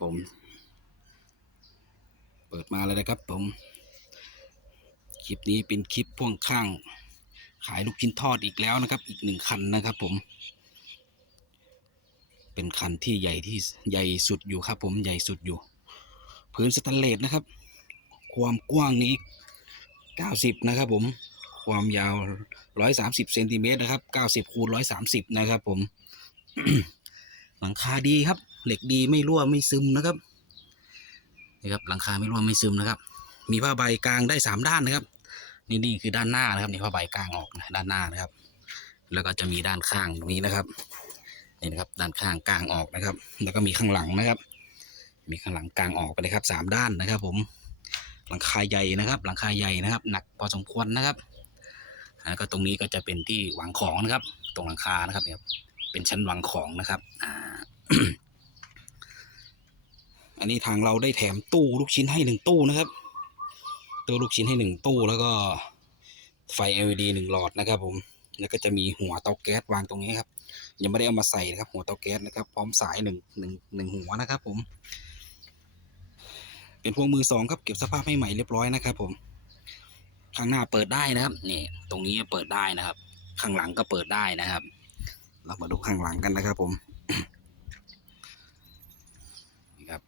ผม เปิดมาเลยนะครับผม คลิปนี้เป็นคลิปพ่วงข้าง ขายลูกชิ้นทอดอีกแล้วนะครับ อีกหนึ่งคันนะครับผม เป็นคันที่ใหญ่ที่ใหญ่สุดอยู่ครับผมใหญ่สุดอยู่พื้นสแตนเลสนะครับ ความกว้างนี้ 90 นะครับผม ความยาว 130เซนติเมตรนะครับ 90คูณ130 นะครับผม หลังคาดีครับ เหล็กดีไม่รั่วไม่ซึมนะครับนี่ครับหลังคาไม่รั่วไม่ซึมนะครับ มีผ้าใบกลางได้สามด้านนะครับ นี่นี่คือด้านหน้านะครับนี่ผ้าใบกลางออกนะด้านหน้านะครับ แล้วก็จะมีด้านข้างตรงนี้นะครับนี่นะครับด้านข้างกลางออกนะครับ แล้วก็มีข้างหลังนะครับ มีข้างหลังกลางออกไปเลยครับสามด้านนะครับ ผมหลังคาใหญ่นะครับ หลังคาใหญ่นะครับ หนักพอสมควรนะครับแล้วก็ตรงนี้ก็จะเป็นที่วางของนะครับ ตรงหลังคานะครับเนี่ยครับเป็นชั้นวางของนะครับอ่า อันนี้ทางเราได้แถมตู้ลูกชิ้นให้หนึ่งตู้นะครับ ตู้ลูกชิ้นให้หนึ่งตู้แล้วก็ไฟ LED หนึ่งหลอดนะครับ ผม แล้วก็จะมีหัวเตาแก๊สวางตรงนี้ครับ ยังไม่ได้เอามาใส่นะครับ หัวเตาแก๊สนะครับ พร้อมสายหนึ่งหนึ่งหนึ่งหัวนะครับ ผม เป็นพวงมือสองครับ เก็บสภาพให้ใหม่เรียบร้อยนะครับ ผม ข้างหน้าเปิดได้นะครับ นี่ ตรงนี้เปิดได้นะครับ ข้างหลังก็เปิดได้นะครับ เรามาดูข้างหลังกันนะครับ ผม นี่ครับ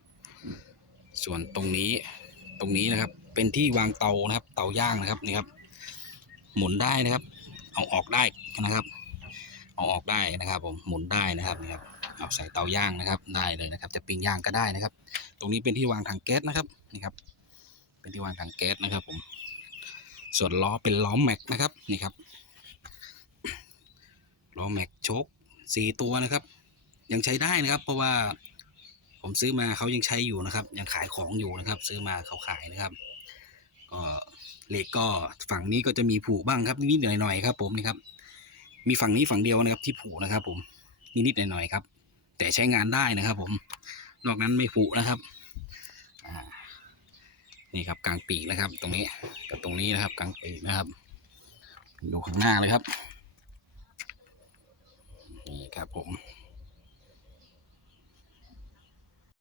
ส่วนตรงนี้ตรงนี้นะครับ เป็นที่วางเตานะครับ เตาย่างนะครับนี่ครับ หมุนได้นะครับ เอาออกได้นะครับ เอาออกได้นะครับผมหมุนได้นะครับนี่ครับเอาใส่เตาย่างนะครับได้เลยนะครับ จะปิ้งย่างก็ได้นะครับ ตรงนี้เป็นที่วางถังแก๊สนะครับนี่ครับ เป็นที่วางถังแก๊สนะครับ ผม ส่วนล้อเป็นล้อแม็กนะครับนี่ครับล้อแม็กโชคสี่ตัวนะครับ ยังใช้ได้นะครับ เพราะว่า ผมซื้อมาเขายังใช้อยู่นะครับ ยังขายของอยู่นะครับ ซื้อมาเขาขายนะครับ ก็เหล็กก็ฝั่งนี้ก็จะมีผุบ้างครับนิดๆหน่อยๆครับ ผมนี่ครับ มีฝั่งนี้ฝั่งเดียวนะครับ ที่ผุนะครับ ผมนิดๆหน่อยๆครับ แต่ใช้งานได้นะครับ ผม นอกนั้นไม่ผุนะครับนี่ครับกลางปีกนะครับ ตรงนี้กับตรงนี้นะครับ กลางปีกนะครับดูข้างหน้าเลยครับนี่ครับผม